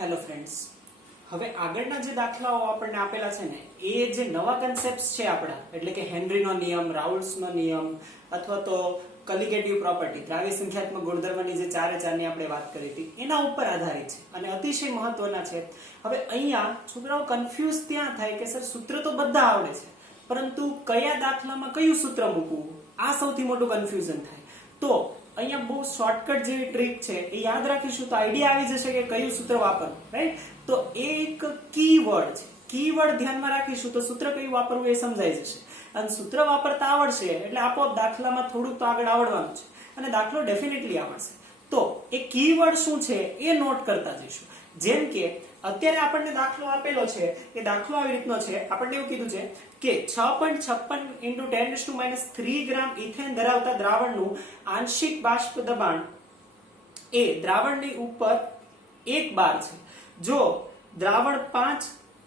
Hello friends, હવે આગળના જે દાખલાઓ આપણને આપેલા છે ને એ જે નવા કન્સેપ્ટ્સ છે આપણા, એટલે કે હેનરીનો નિયમ, રાઉલ્સનો નિયમ અથવા તો કલિગેટિવ પ્રોપર્ટી, દ્રાવ્ય સંખ્યાત્મક ગુણધર્મની જે ચારે ચારની આપણે વાત કરી હતી એના ઉપર આધારિત છે અને અતિશય મહત્વના છે. હવે અહીંયા છોકરાઓ કન્ફ્યુઝ ત્યાં થાય કે સર સૂત્ર તો બધા આવડે છે પરંતુ કયા દાખલામાં કયું સૂત્ર મૂકવું, આ સૌથી મોટું કન્ફ્યુઝન થાય. તો અહીંયા બહુ શોર્ટકટ જેવી ટ્રીક છે, એ યાદ રાખીશું તો આઈડિયા આવી જશે કે કયું સૂત્ર વાપરવું, રાઈટ? તો એ એક કીવર્ડ છે, કીવર્ડ ધ્યાનમાં રાખીશું તો સૂત્ર કયું વાપરવું એ સમજાઈ જશે. અને સૂત્ર વાપરતા આવડશે એટલે આપોઆપ દાખલામાં થોડુંક તો આગળ આવડવાનું છે અને દાખલો ડેફિનેટલી આવડશે. તો એ કીવર્ડ શું છે એ નોટ કરતા જઈશું. જેમ કે અત્યારે આપણને દાખલો આપેલો છે, એ દાખલો આવી રીતનો છે. આપણને એવું કીધું છે કે 6.56 × 10⁻³ ગ્રામ ઇથેન ધરાવતા દ્રાવણનું આંશિક બાષ્પ દબાણ એ દ્રાવણની ઉપર 1 બાર છે. જો દ્રાવણ 5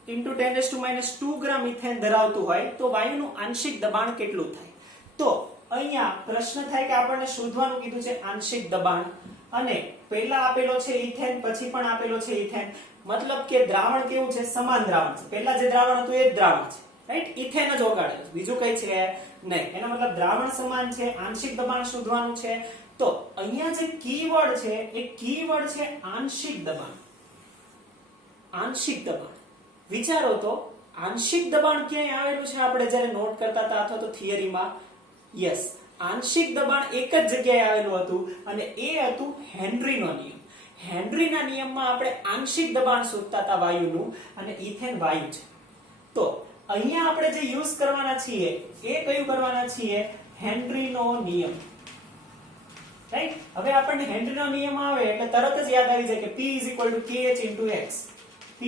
× 10⁻² ગ્રામ ઇથેન ધરાવતું હોય તો વાયુનું આંશિક દબાણ કેટલું થાય? તો અહીંયા પ્રશ્ન થાય કે આપણને શોધવાનું કીધું છે આંશિક દબાણ, અને પહેલા આપેલો છે ઇથેન, પછી પણ આપેલો છે ઇથેન. મતલબ કે દ્રાવણ કેવું છે? સમાન દ્રાવણ છે. પહેલા જે દ્રાવણ હતું એ જ દ્રાવણ છે, રાઈટ? ઇથેન જ ઓગાળેલું, બીજું કઈ છે નહીં. એનો મતલબ દ્રાવણ સમાન છે, આંશિક દબાણ શોધવાનું છે. તો અહીંયા જે કીવર્ડ છે એ કીવર્ડ છે આંશિક દબાણ. આંશિક દબાણ વિચારો તો આંશિક દબાણ ક્યાંય આવેલું છે આપણે જ્યારે નોટ કરતા હતા અથવા તો થિયરીમાં? યસ, આંશિક દબાણ એક જ જગ્યાએ આવેલું હતું અને એ હતું હેનરીનો નિયમ. હેનરીના નિયમમાં આપણે આંશિક દબાણ શોધતા હતા વાયુનું, અને ઇથેન વાયુ છે. તો અહીંયા આપણે જે યુઝ કરવાના છીએ એ કયું કરવાના છીએ? હેનરીનો નિયમ, રાઈટ? હવે આપણને હેનરીનો નિયમ આવે એટલે તરત જ યાદ આવી જાય કે P = KH × X. P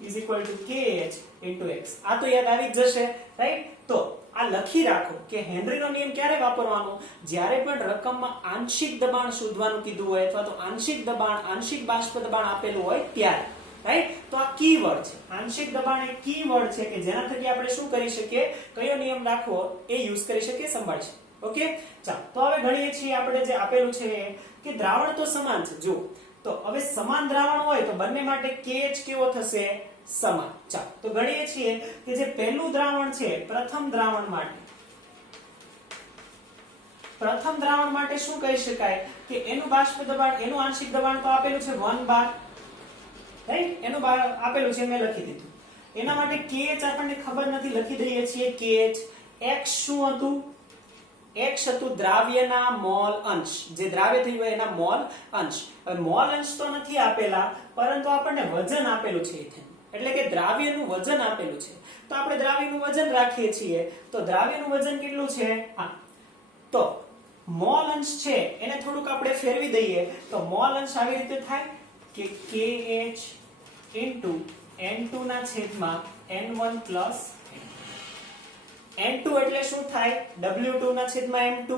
= KH × X. આ તો યાદ આવી જ જશે, રાઈટ? તો આ લખી રાખો કે હેનરીનો નિયમ ક્યારે વાપરવાનો? જ્યારે પણ રકમમાં આંશિક દબાણ શોધવાનું કીધું હોય અથવા તો આંશિક દબાણ, આંશિક બાષ્પ દબાણ આપેલું હોય ત્યારે, રાઈટ? તો આ કીવર્ડ છે. આંશિક દબાણ એ કીવર્ડ છે કે જેના થકી આપણે શું કરી શકીએ, કયો નિયમ રાખવો એ યુઝ કરી શકીએ, સંભાળીએ. ઓકે, ચાલો તો હવે ગણીએ છીએ આપણે જે આપેલું છે કે દ્રાવણ તો સમાન છે. જો તો હવે સમાન દ્રાવણ હોય તો બંને માટે KH કેવો થશે? સમાન. ચાલો તો ગણીએ છીએ કે જે પહેલું દ્રાવણ છે, પ્રથમ દ્રાવણ માટે શું કહી શકાય કે એનું બાષ્પ દબાણ, એનું આંશિક દબાણ તો આપેલું છે 1 બાર, રાઈટ? એનું આપેલું છે, મેં લખી દીધું. એના માટે KH આપણને ખબર નથી, લખી દઈએ છીએ KH. X શું હતું? X હતું દ્રાવ્યના મોલ અંશ, જે દ્રાવ્ય થયું હોય એના મોલ અંશ. હવે મોલ અંશ તો નથી આપેલા, પરંતુ આપણને વજન આપેલું છે ઇથેન, એટલે કે દ્રાવ્યનું વજન આપેલું છે. તો આપણે દ્રાવ્યનું વજન રાખીએ છીએ. તો દ્રાવ્યનું વજન કેટલું છે? હા, તો મોલ અંશ છે એને થોડુંક આપણે ફેરવી દઈએ તો મોલ અંશ આવી રીતે થાય કે KH × N2/N1 N2 એટલે શું થાય? W2/M2,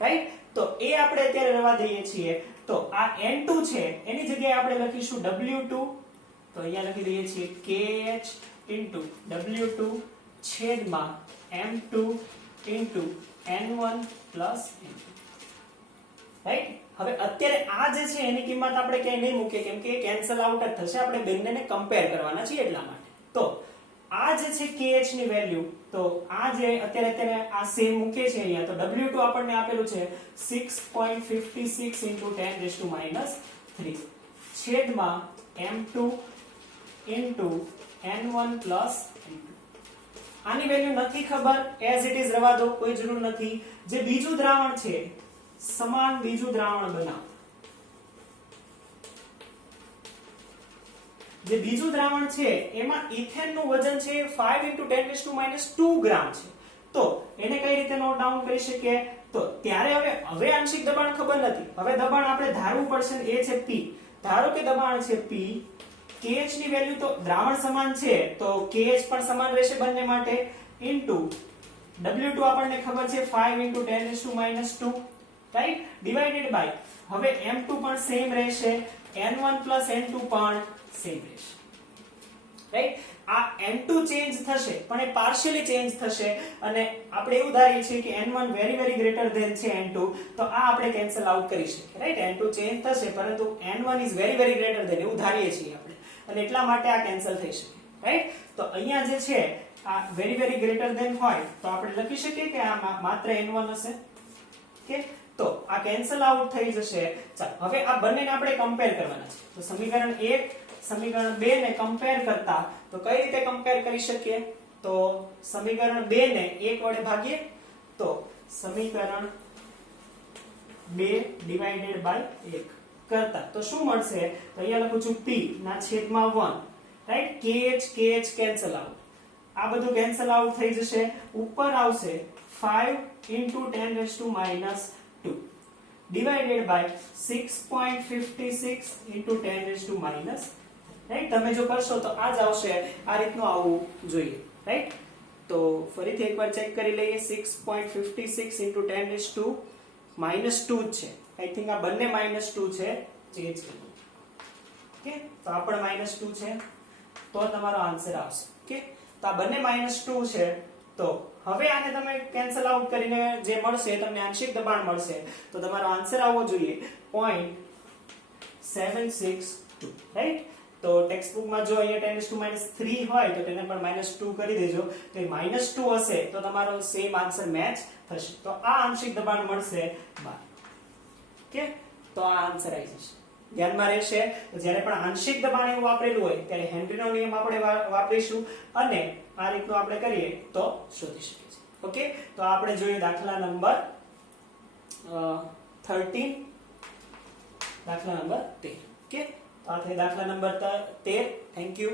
right? તો એ આપણે અત્યારે રવા દઈએ છીએ. તો આ N2 છે એની જગ્યાએ આપણે લખીશું W2. તો અહીંયા લખી દઈએ છીએ KH × W2/M2 × N1 + N2, right? હવે અત્યારે આ જે છે એની કિંમત આપણે ક્યાંય નહીં મૂકીએ કેમ કે કેન્સલ આઉટ જ થશે. આપણે બંનેને કમ્પેર કરવાના છે એટલા માટે. તો આ જે છે KH ની વેલ્યુ, તો આ જે અત્યારે આ સેમ મૂકે છે અહીંયા, તો W2 આપણને આપેલું છે 6.56 × 10⁻³ છેદમાં M2 × N1 + N2. આની વેલ્યુ નથી ખબર, એઝ ઇટ ઇઝ રવા દો, કોઈ જરૂર નથી. જે બીજું દ્રાવણ છે, સમાન બીજું દ્રાવણ બનાવો. જે બીજું દ્રાવણ છે એમાં ઇથેનનું વજન છે 5 × 10⁻² ગ્રામ છે. તો એને કઈ રીતે નોટ ડાઉન કરી શકીએ? તો ત્યારે હવે આંશિક દબાણ ખબર નથી, હવે દબાણ આપણે ધારવું પડશે, એ છે P. ધારો કે દબાણ છે P. KH ની વેલ્યુ તો દ્રાવણ સમાન છે તો KH પણ સમાન રહેશે બંને માટે, ઇન્ટુ W2 આપણને ખબર છે 5 × 10⁻², રાઈટ? ડિવાઇડેડ બાય, હવે M2 પણ સેમ રહેશે, N1 + N2 પણ સેમ રહેશે, રાઈટ? આ N2 ચેન્જ થશે પણ એ પાર્શિયલી ચેન્જ થશે અને આપણે એવું ધારીએ છીએ કે N1 very very greater than છે N2, તો આ આપણે કેન્સલ આઉટ કરી શકીએ, રાઈટ? N2 ચેન્જ થશે પરંતુ N1 is very very greater than એવું ધારીએ છીએ આપણે. અને એટલા માટે આ કેન્સલ થઈ શકે, રાઈટ? તો અહીંયા જે છે આ વેરી વેરી ગ્રેટર ધેન હોય તો આપણે લખી શકીએ કે આ માત્ર n1 હશે, કે તો આ કેન્સલ આઉટ થઈ જશે. ચાલો હવે આ બંનેને આપણે કમ્પેર કરવાના છે. તો સમીકરણ 1 સમીકરણ 2 ને કમ્પેર કરતા તો કઈ રીતે કમ્પેર કરી શકીએ? તો સમીકરણ 2 ને 1 વડે ભાગીએ તો સમીકરણ 2 ડિવાઇડેડ બાય 1 કરતા તો શું મળશે? તો અહીંયા લખું છું p ના છેદમાં 1, રાઈટ? kh કેન્સલ આઉટ, આ બધું કેન્સલ આઉટ થઈ જશે. ઉપર આવશે 5 * 10⁻² ડિવાઇડેડ બાય 6.56 * 10⁻, રાઈટ? તમે જો કરશો તો આ જ આવશે, આ રીતનું આવવું જોઈએ, રાઈટ? તો ફરીથી એકવાર ચેક કરી લઈએ. 6.56 * 10⁻² -2 છે. આઈ થિંક આ બંને -2 છે, ચેન્જ કરી. ઓકે, તો આ પણ -2 છે, તો તમારો આન્સર આવશે. ઓકે, તો આ બંને -2 છે. તો હવે આને તમે કેન્સલ આઉટ કરીને જે મળશે તમને આંશિક દબાણ મળશે. તો તમારો આન્સર આવવો જોઈએ 0.762, રાઈટ? તો ટેક્સ્ટબુકમાં જો અહીંયા 10⁻³ હોય તો તેને પણ -2 કરી દેજો. તો એ -2 હશે તો તમારો સેમ આન્સર મેચ થશે. તો આ આંશિક દબાણ મળશે 12. ઓકે, તો આ આન્સર આવી જશે. ધ્યાનમાં રહેશે તો જ્યારે પણ આંશિક દબાણ એવું વાપરેલું હોય ત્યારે હેનરીનો નિયમ આપણે વાપરીશું અને આ રીતનું આપણે કરીએ તો શોધી શકીએ છીએ. ઓકે, તો આપણે જોઈએ દાખલા નંબર 13, દાખલા નંબર 13. ઓકે, તો આ થઈ દાખલા નંબર 13. Thank you.